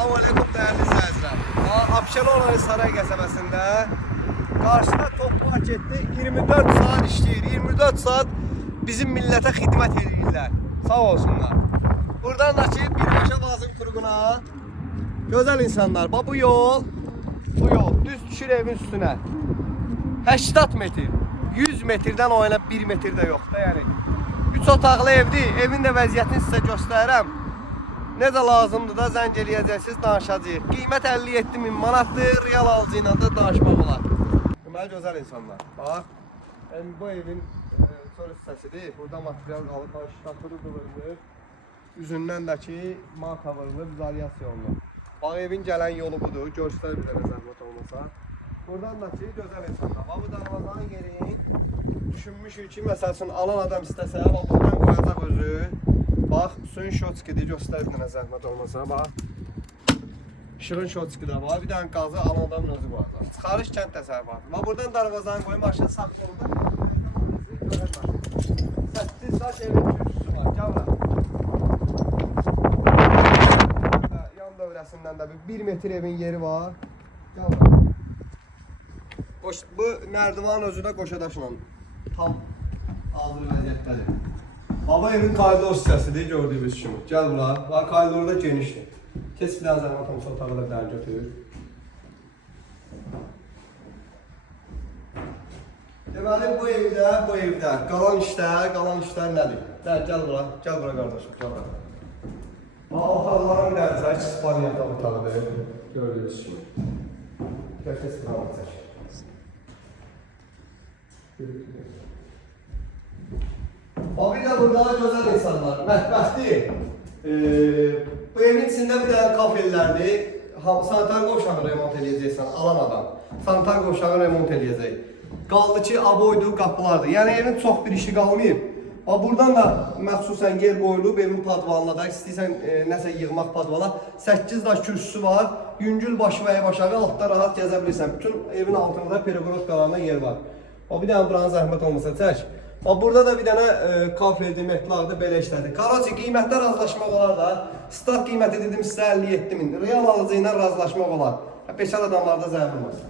Salam aleyküm değerli izləyicilər. Abşeron Saray qəsəbəsində qarşıda top marketdə 24 saat işləyir. 24 saat bizim millətə xidmət edirlər. Sağ olsunlar. Buradan da ki birbaşa Vazım Kurğuna gözəl insanlar. Bu yol düz düşür evin üstünə. 80 metr, 100 metrdən o yana 1 metr də yox da yəni. 3 otaqlı evdir. Evin də vəziyyətini sizə göstərirəm. Necə lazımdır da zəng eləyəcəksiniz, danışacağıq. Qiymət 57.000 manatdır, real alıcı ilə də danışmaq olar. Deməli, gözəl insanlar. Bax, bu evin sonra hissəsidir. Burada material qalıb, ştatırı qılırılır. Üzündən də ki, marka vurulur, vizalyasiya olunur. Bax, evin gələn yolu budur, görsələr bir dənə zəhmət olmasa. Buradan da ki, gözəl insanlar. Bax, bu darvazanın yeri düşünmüşük ki, məsəl üçün alan adam istəsə, buradan qoyacaq özü. Bax, suyun şotskidir, göstər bir dənə zəhmət olmasa, bax. Şırın şotskidir, bax, bir dənə qazı alan adamın özü qoyacaq. Çıxarış kənd təsərrüfatı. Bax, buradan darvazanı qoyum, aşağı sağ solunda. 8 daş evin kürsüsü var, gəl. Yan dövrəsindən də 1 metr evin yeri var. Gəl. Bu mərdivanın özü də qoşadaşla tam hazır vəziyyətdədir. Baba evin koridor hissəsidir gördüyünüz kimi. Gəl bura. Bax, koridorda genişdir. Keç bir dənə zəhmət olmasa otağı da bir dənə götürür. Deməli, bu evdə qalan işlər nədir? Gəl bura qardaşım, gəl bura. Otaqların bir dənə çək, İspaniya otağıdır. Gördüyünüz kimi. Keç bir dənə çək. Bir de burada gözəl insanlar, mətbəxdir. Bu evin içində bir dənə kafelərdir. Sanitar qovşağını remont eləyəcəksən, alan adam. Sanitar qovşağını remont eləyəcək. Qaldı ki, aboydur, qapılardır. Yəni evin çox bir işi qalmayıb. Buradan da məxsusən yer qoyulub, evin padvanına da, istəyirsən nəsə yığmaq padvana. 8 daş kürsüsü var, yüngül başı və ev aşağı, altda rahat gəzə bilirsən. Bütün evin altında periqrot qalanına yer var. Bir dənə buranın zəhmət olmasa çək. Burada da bir dənə kafeldir, metlaqdır, belə işlədir. Qaracı, qiymətdə razılaşmaq olar da. Start qiyməti dedim sizə 57.000. Real alıcı ilə razılaşmaq olar. Beşər adamlarda zəhmət olmaz.